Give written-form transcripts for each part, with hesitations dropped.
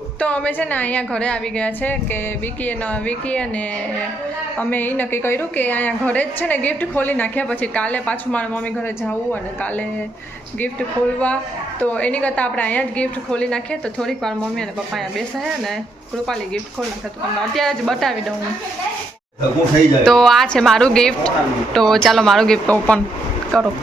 તો અમે છે ને અહીંયા ઘરે આવી ગયા છે કે વિકી અને અમે એ નક્કી કર્યું કે અહીંયા ઘરે જ છે ને ગિફ્ટ ખોલી નાખ્યા પછી કાલે પાછું મારા મમ્મી ઘરે જવું અને કાલે ગિફ્ટ ખોલવા તો એની કરતાં આપણે અહીંયા જ ગિફ્ટ ખોલી નાખીએ તો થોડીક વાર મમ્મી અને પપ્પા અહીંયા બેસાય ને કૃપાલી ગિફ્ટ ખોલી નાખે તો તમને અત્યારે જ બતાવી દઉં હું તો આ છે મારું ગિફ્ટ તો ચાલો મારું ગિફ્ટ ઓપન કરો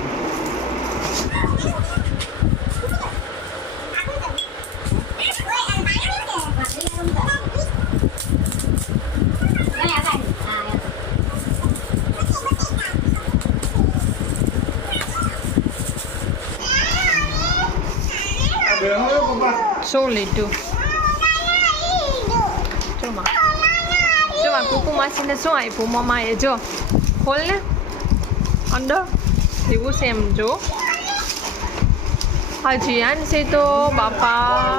શું લીધું જોમાં કુકુ માસીને શું આપ્યું મમ્માએ જો ખોલ ને અંદર એવું છે એમ જો હજી આનશે તો બાપા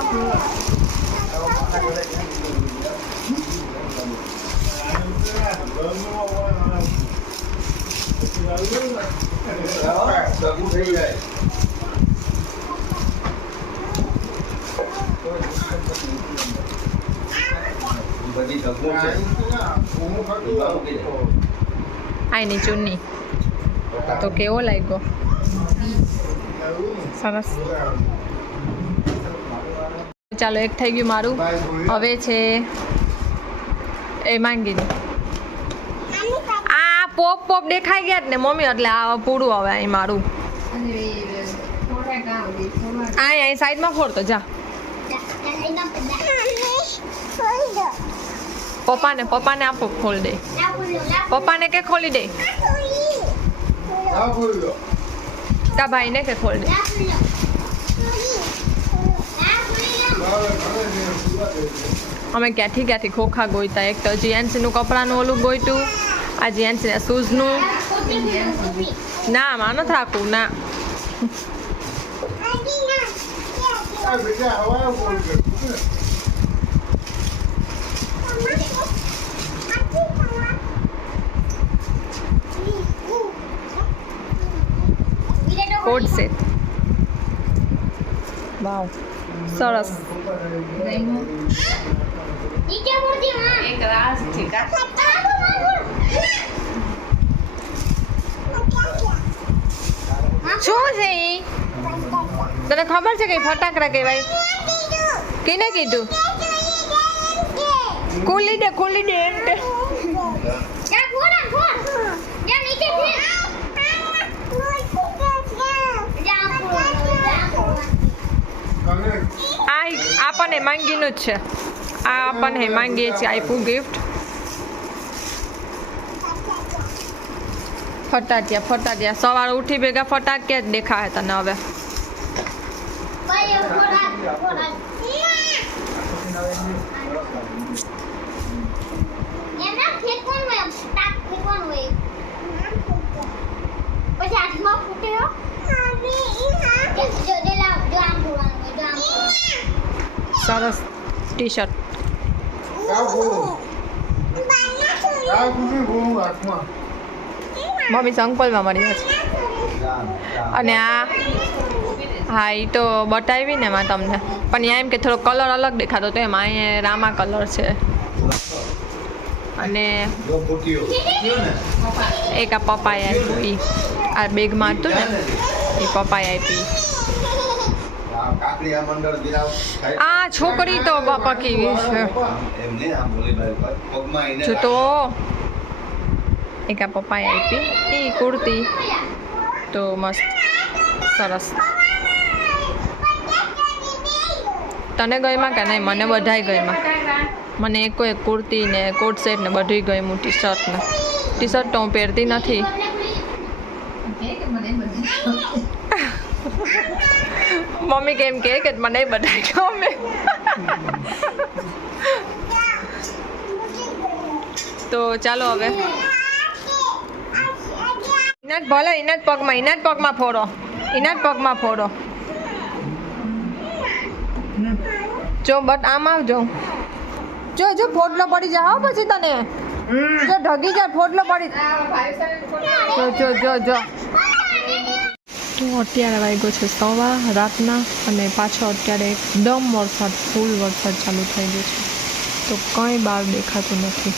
આની ચૂની તો કેવો લાગ્યો સરસ ચાલો એક થઈ ગયું મારું હવે છે એ માંગીને આ પોપ પોપ દેખાઈ ગયા જ ને મમ્મી એટલે આ પૂરું હવે અહીં મારું અહીં સાઈડમાં ફોડતો જા પપ્પાને આપો ખોલ દે પપ્પાને કે ખોલી દે તા ભાઈને કે ખોલ દે અમે ક્યાંથી ખોખા ગોઈતા એક તો જીએનસીનું કપડાનું ઓલું ગોઈતું આ જીએનસી શૂઝનું ના માં નથી રાખવું ના કોટ સેટ વાવ સરસ શું છે ઈ તને ખબર છે કે ફટાકડા કહેવાય કેને કીધું ખોલી દે એમ કે આપણને માંગીનું જ છે આ આપણને માંગીએ છીએ આપ્યું ગિફ્ટ ફટાકિયા સવારે ઉઠી ભેગા ફટાકિયા જ દેખાય તને હવે સરસ ટી શર્ટ મમ્મી સંકલ્પમાં મળી છે અને આ હા એ તો બતાવી ને એમાં તમને પણ અહીંયા એમ કે થોડો કલર અલગ દેખાતો તો એમાં અહીંયા રામા કલર છે અને એક આ પપ્પાએ આપ્યું આ બેગમાં હતું ને એ પપ્પાએ આપી આ છોકરી તો બાપા કેવી છે તો એક આ પપ્પાએ આપી એ કુર્તી તો મસ્ત સરસ તને ગઈમાં કે નહીં મને બધાય ગઈમાં મને એક કુર્તી ને કોટ સેટ ને બધું ગયું ટી શર્ટ તો હું પહેરતી નથી મમ્મી કેમ કે મને બધા ગમે તો ચાલો હવે ઇનાજ પગમાં ફોડો જો બટ આમ આવજો જો ફોડલો પડી જાય હો પછી તને જો ઢગી જાય ફોડલો પડી જો તો અત્યારે વાગ્યો છે 1:15 રાતના અને પાછો અત્યારે એકદમ વરસાદ ફૂલ વરસાદ ચાલુ થઈ ગયો છે તો કંઈ બહાર દેખાતું નથી.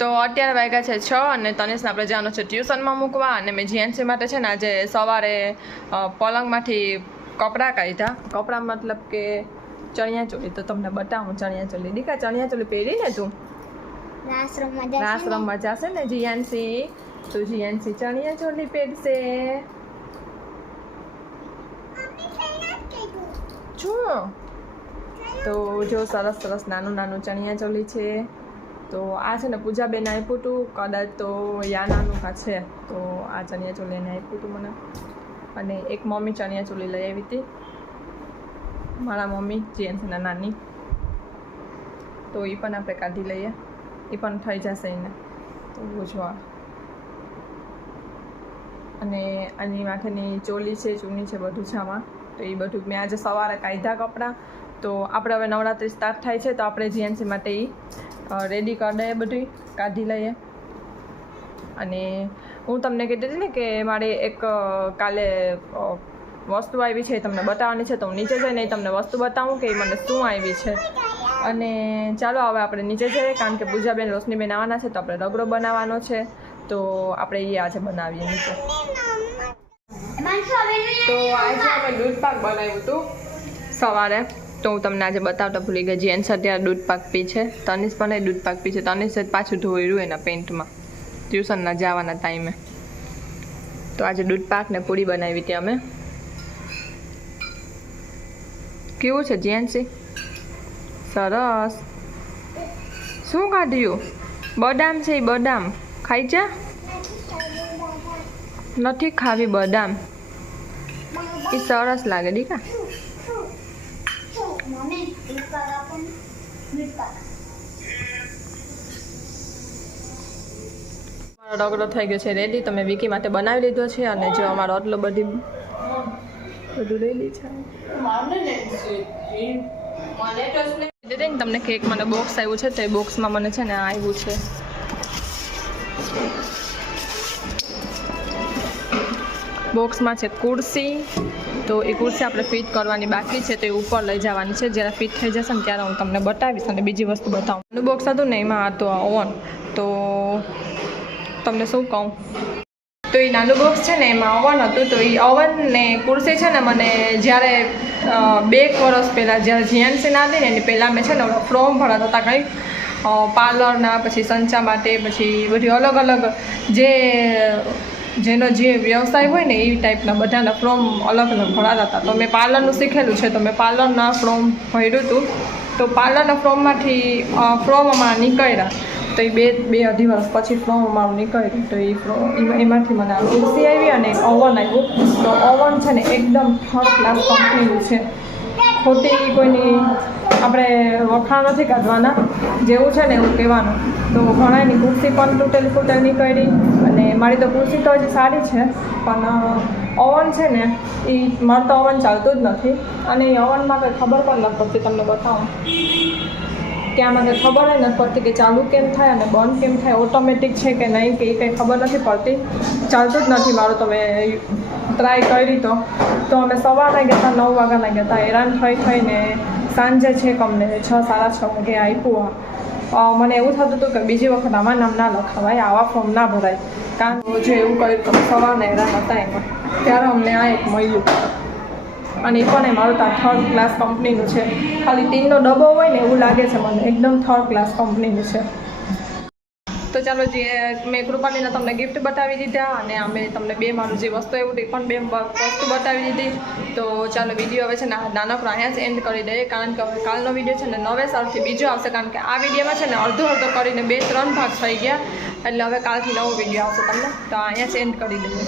તો અત્યારે વાગ્યા છે 6 અને તનેશને આપણે જવાનું છે ટ્યુશનમાં મૂકવા અને મેં જીએનસી માટે છે ને આજે સવારે પલંગમાંથી કપડાં કાઢ્યા. કપડાં મતલબ કે ચણિયાચોળી. તો તમને બતાવું ચણિયાચોળી. દીકા ચણિયાચોળી પહેરી ને તું આશ્રમમાં જશે ને જીએનસી તો જીએનસી ચણિયાચોળી પહેરશે. શું તો જો સરસ સરસ નાનું નાનું ચણિયાચોળી છે. તો આ છે ને પૂજાબેન આપ્યું હતું કદાચ તો યાનાનું કા છે તો આ ચણિયાચોળી એને આપ્યું હતું મને. અને એક મમ્મી ચણિયાચોળી લઈ આવી હતી મારા મમ્મી જીએનસીના નાની. તો એ પણ આપણે કાઢી લઈએ એ પણ થઈ જશે એને. તો જો અને આની માથેની ચોલી છે ચૂની છે બધું છે આમાં. તો એ બધું મેં આજે સવારે કાઢ્યા કપડાં. તો આપણે હવે નવરાત્રિ સ્ટાર્ટ થાય છે તો આપણે જીએનસી માટે એ રેડી કરી દઈએ બધું કાઢી લઈએ. અને હું તમને કહેતી હતી ને કે મારે એક કાલે વસ્તુ આવી છે તમને બતાવવાની છે તો હું નીચે જઈને તમને વસ્તુ બતાવું કે મને શું આવી છે. અને ચાલો હવે આપણે નીચે જઈએ કારણ કે પૂજાબેન રોશનીબેન આવવાના છે તો આપણે રગડો બનાવવાનો છે તો આપણે એ આજે બનાવીએ નીચે. તો આજે આપણે દૂધ પાક બનાવ્યું હતું સવારે તો હું તમને આજે બતાવતા ભૂલી ગઈ. જીએન્સ અત્યારે દૂધ પાક પી છે. તનિષ પણ દૂધ પાક પી છે. તનિષ પાછું ધોઈ એના પેન્ટમાં ટ્યુશનના જવાના ટાઈમે. તો આજે દૂધ પાક ને પૂરી બનાવી હતી અમે. કેવું છે જીએનસી? સરસ. શું કાઢ્યું? બદામ છે. બદામ ખાઈ જા. નથી ખાવી બદામ. એ સરસ લાગે દીકા. મારો રગડો થઈ ગયો છે રેડી. તમે વિકી માટે બનાવી લીધો છે અને જો અમારો આટલો બધું રેડી છે. તમને કેક મને બોક્સ આવ્યું છે તો એ બોક્સમાં મને છે ને આવ્યું છે બોક્સમાં છે ખુરશી. તો એ ખુરશી આપણે ફિટ કરવાની બાકી છે તો એ ઉપર લઈ જવાની છે. જ્યારે ફિટ થઈ જશે ને ત્યારે હું તમને બતાવીશ અને બીજી વસ્તુ બતાવું. એનું બોક્સ હતું ને એમાં હતો ઓવન. તો તમને શું કહું તો એ નાનું બોક્સ છે ને એમાં ઓવન હતું. તો એ ઓવન ને ખુરશી છે ને મને જ્યારે 2 વર્ષ પહેલાં જ્યારે જીએનસી ના હતી ને એની પહેલાં મેં છે ને ફોર્મ ભરાતા હતા કંઈક પાર્લરના પછી સંચા માટે પછી બધી અલગ અલગ જેનો જે વ્યવસાય હોય ને એ ટાઈપના બધાના ફોર્મ અલગ અલગ ભરાતા હતા. તો મેં પાર્લરનું શીખેલું છે તો મેં પાર્લરના ફોર્મ ભર્યું હતું. તો પાર્લરના ફોર્મમાંથી ફોર્મ અમારા નીકળ્યા. તો એ 2-2.5 વર્ષ પછી ફોર્મ અમારું નીકળ્યું. તો એમાંથી મને આ ખુરશી આવી અને એક ઓવન આવ્યું. તો ઓવન છે ને એકદમ થર્ડ ક્લાસ કંપનીનું છે. ખોટી કોઈની આપણે વખાણ નથી કાઢવાના. જેવું છે ને એવું કહેવાનું. તો ઘણાની ખુરશી પણ તૂટેલી ફૂટેલી નીકળી અને મારી તો ખુરશી તો હજી સારી છે પણ ઓવન છે ને એ મારું તો ઓવન ચાલતું જ નથી. અને એ ઓવનમાં કંઈ ખબર પણ નથી પડતી. તમને બતાવું કે આમાં કંઈ ખબર જ નથી પડતી કે ચાલુ કેમ થાય અને બંધ કેમ થાય, ઓટોમેટિક છે કે નહીં કે એ કંઈ ખબર નથી પડતી. ચાલતું જ નથી મારું. તો મેં ટ્રાય કરી તો અમે સવારના ગયા હતા 9 વાગ્યાના ગયા હતા. હેરાન થઈને સાંજે છેક અમને 6-6:30 વાગે આપ્યું. મને એવું થતું હતું કે બીજી વખત આમાં નામ ના લખાવાય, આવા ફોર્મ ના ભરાય. કારણ કે જે એવું કર્યું તો સવારના હેરાન હતા એમાં ત્યારે અમને આ એક મળ્યું. અને એ પણ મારું ત્યાં થર્ડ ક્લાસ કંપનીનું છે. ખાલી 3નો ડબ્બો હોય ને એવું લાગે છે મને. એકદમ થર્ડ ક્લાસ કંપનીનું છે. તો ચાલો જે મેં કૃપાલીને તમને ગિફ્ટ બતાવી દીધા અને અમે તમને 2 મારું જે વસ્તુ એવું એ પણ 2 વસ્તુ બતાવી દીધી. તો ચાલો વિડીયો હવે છે ને નાનકડો અહીંયા જ એન્ડ કરી દઈએ કારણ કે હવે કાલનો વિડીયો છે ને નવેસરથી બીજો આવશે. કારણ કે આ વિડીયોમાં છે ને અડધો કરીને 2-3 ભાગ થઈ ગયા એટલે હવે કાલથી નવો વિડીયો આવશે તમને. તો અહીંયા જ એન્ડ કરી દઈએ.